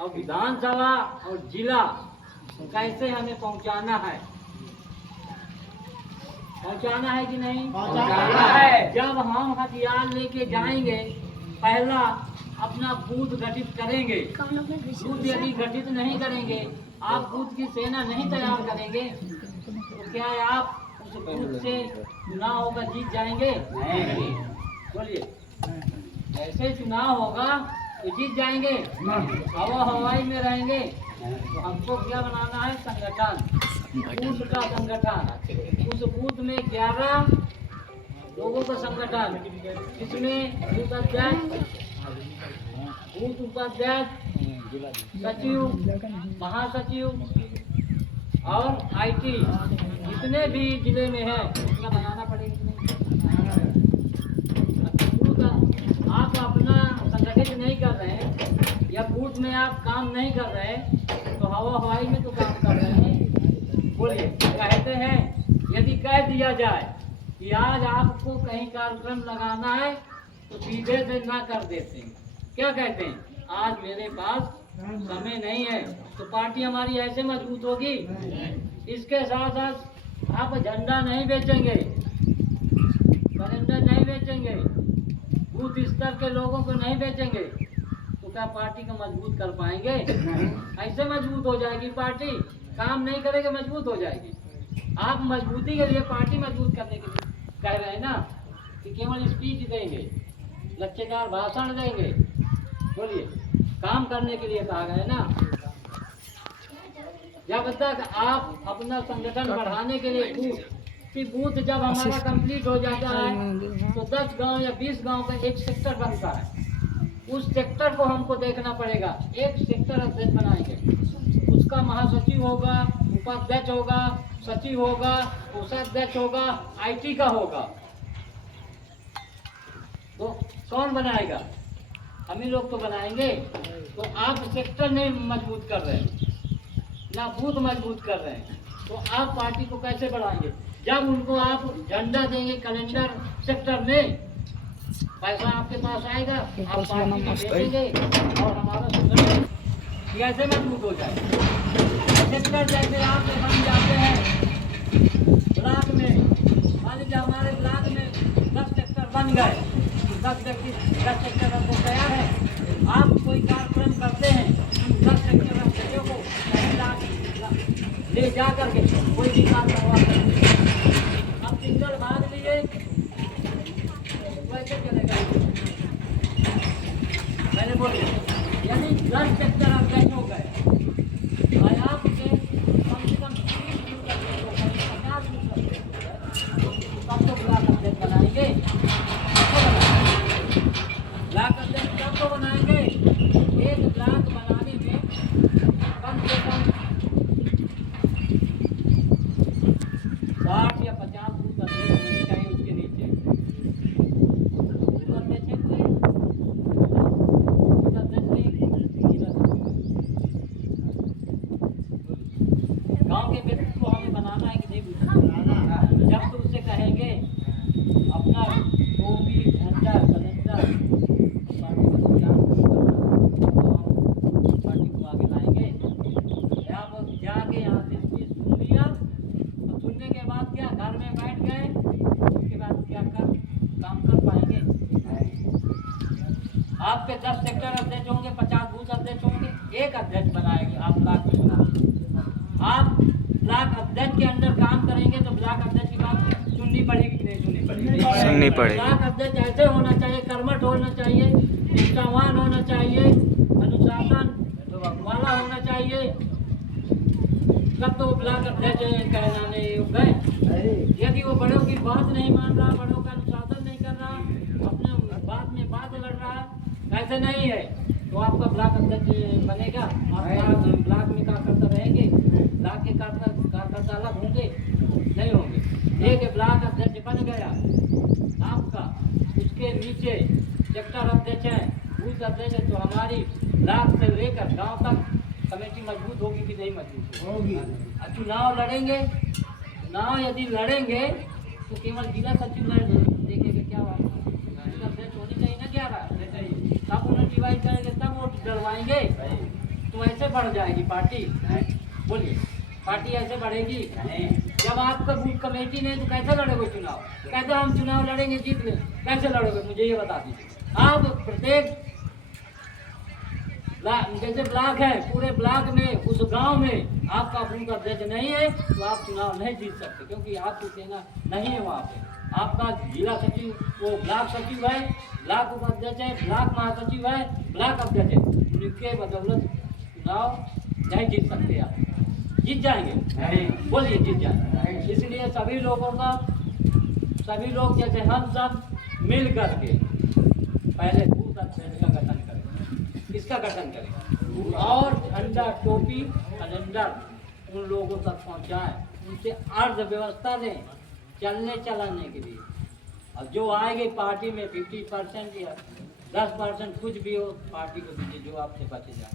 और विधानसभा और जिला कैसे हमें पहुंचाना है कि नहीं पहुंचाना है। जब हम हथियार लेके जाएंगे, पहला अपना बूथ गठित करेंगे। बूथ यदि गठित नहीं करेंगे, आप बूथ की सेना नहीं तैयार करेंगे, तो क्या आप उस बूथ से चुनाव होगा जीत जाएंगे? नहीं। बोलिए, ऐसे चुनाव होगा तो जीत जाएंगे? हवाई में रहेंगे। तो हमको क्या बनाना है? संगठन, बूथ का संगठन। उस बूथ में 11 लोगों का संगठन, जिसमें बूथ अध्यक्ष, बूथ उपाध्यक्ष, सचिव, महासचिव और IT, जितने भी जिले में है उसका बनाना पड़ेगा। आप अपना संगठित नहीं कर रहे हैं या बूथ में आप काम नहीं कर रहे हैं, तो हवाई में तो काम कर रहे हैं। बोलिए, कहते हैं यदि कह दिया जाए कि आज आपको कहीं कार्यक्रम लगाना है, तो सीधे से ना कर देते हैं। क्या कहते हैं? आज मेरे पास समय नहीं है, तो पार्टी हमारी ऐसे मजबूत होगी। इसके साथ साथ आप झंडा नहीं बेचेंगे, कैलेंडर नहीं बेचेंगे, बूथ स्तर के लोगों को नहीं बेचेंगे, तो क्या पार्टी को मजबूत कर पाएंगे? ऐसे मजबूत हो जाएगी पार्टी। काम नहीं करेंगे, मजबूत हो जाएगी। आप मजबूती के लिए, पार्टी मजबूत करने के लिए कह रहे हैं ना, कि केवल स्पीच देंगे, लच्छेदार भाषण देंगे। बोलिए, काम करने के लिए कहा गया है ना। जब तक आप अपना संगठन बढ़ाने के लिए बूथ जब हमारा कंप्लीट हो जाता है, तो 10 गांव या 20 गांव का एक सेक्टर बनता है। उस सेक्टर को हमको देखना पड़ेगा। एक सेक्टर अध्यक्ष बनाएंगे, उसका महासचिव होगा, उपाध्यक्ष होगा, सचिव होगा, कोषाध्यक्ष होगा, IT का होगा। तो कौन बनाएगा? हम ही लोग तो बनाएंगे। तो आप सेक्टर नहीं मजबूत कर रहे हैं, ना बूथ मजबूत कर रहे हैं, तो आप पार्टी को कैसे बढ़ाएंगे? जब उनको आप झंडा देंगे कैलेंडर सेक्टर में, पैसा आपके पास आएगा, आप पार्टी में बेचेंगे और हमारा संगठन कैसे मजबूत हो जाएगा? सेक्टर जैसे आप बन जाते हैं ब्लॉक में, मान लीजिए हमारे ब्लॉक में 10 सेक्टर बन गए, 10 सेक्टर हमको तैयार है। आप कोई कार्यक्रम करते हैं, 10 सेक्टर अध्यक्षों को ले जा करके कोई भी काम करवा सकते हैं। आप सिंगल भाग लिए, कैसे चलेगा? मैंने बोले, यदि 10 सेक्टर अध्यक्ष हो गए, आपके कम से कम 30 बूथ अध्यक्ष हो गए, 50 बूथ अध्यक्ष, तब तो ब्लॉक अध्यक्ष बनाएंगे। ब्लॉक अध्यक्ष कब तो बनाएंगे? एक ब्लॉक बनाने में कम से कम 60 या 50 बूथ अध्यक्ष होने चाहिए। उसके नीचे बूथ अध्यक्ष है कोई? बूथ अध्यक्ष नहीं। गांव के व्यक्ति को हमें बनाना है कि नहीं बनाना? जब तो उससे कहेंगे अपना जो भी झंडा कैलेंडर पार्टी को ज्ञान पार्टी को आगे लाएंगे। आप जाके यहाँ से चीज सुन लिया, और सुनने के बाद क्या घर में बैठ गए, उसके बाद क्या काम कर पाएंगे? आपके 10 सेक्टर अध्यक्ष होंगे, 50 बूथ अध्यक्ष होंगे, एक अध्यक्ष बनाएंगे। आप ब्लॉक में बना, आप ब्लॉक अध्यक्ष के अंदर काम करेंगे, तो ब्लॉक अध्यक्ष की बात सुननी पड़ेगी कि नहीं सुननी पड़ेगी? सुननी पड़ेगी। ब्लॉक अध्यक्ष ऐसे होना चाहिए, कर्मठ होना चाहिए, निष्ठावान होना चाहिए, अनुशासन वाला होना चाहिए, तब तो ब्लॉक अध्यक्ष कहलाने गए। यदि वो बड़ों की बात नहीं मान रहा, बड़ों का अनुशासन नहीं कर रहा, अपने बात में बात लड़ रहा, ऐसे नहीं है, तो आपका ब्लॉक अध्यक्ष बनेगा? आप ब्लॉक में कार्यकर्ता रहेंगे? ब्लॉक के कार्यकर्ता अलग होंगे? नहीं होंगे। एक ब्लॉक अध्यक्ष बन गया आपका, उसके नीचे सेक्टर अध्यक्ष है, बूथ अध्यक्ष है, तो हमारी ब्लॉक से लेकर गांव तक कमेटी मजबूत होगी कि नहीं मजबूत होगी? चुनाव लड़ेंगे, चुनाव यदि लड़ेंगे तो केवल जिला सचिव देखेंगे, क्या बात है? अध्यक्ष होनी चाहिए ना, क्या बात है? तब उन्हें डिवाइड करेंगे, तब वोट डलवाएंगे। तो ऐसे बढ़ जाएगी पार्टी। बोलिए, पार्टी ऐसे बढ़ेगी? जब आपका बूथ कमेटी नहीं तो कैसे लड़ोगे चुनाव? कैसे हम चुनाव लड़ेंगे, जीत लें? कैसे लड़ोगे, मुझे ये बता दीजिए। आप प्रत्येक जैसे ब्लॉक है, पूरे ब्लॉक में, उस गांव में आपका बूथ अध्यक्ष नहीं है तो आप चुनाव नहीं जीत सकते, क्योंकि आपकी सेना नहीं है वहाँ पे। आपका जिला सचिव, वो ब्लॉक सचिव है, ब्लॉक उपाध्यक्ष है, ब्लॉक महासचिव है, ब्लॉक अध्यक्ष है, उनके बदौलत चुनाव नहीं जीत सकते आप। जीत जाएंगे? नहीं। बोलिए, जीत जाएंगे। इसलिए सभी लोगों का, सभी लोग जैसे हम सब मिल करके पहले बूथ अध्यक्ष का गठन करें। किसका गठन करें? और झंडा, टोपी, कैलेंडर उन लोगों तक पहुंचाएं, उनसे अर्थव्यवस्था दें चलने चलाने के लिए। और जो आएगी पार्टी में 50% या 10% कुछ भी हो, पार्टी को दीजिए, जो आपसे बचे जाए।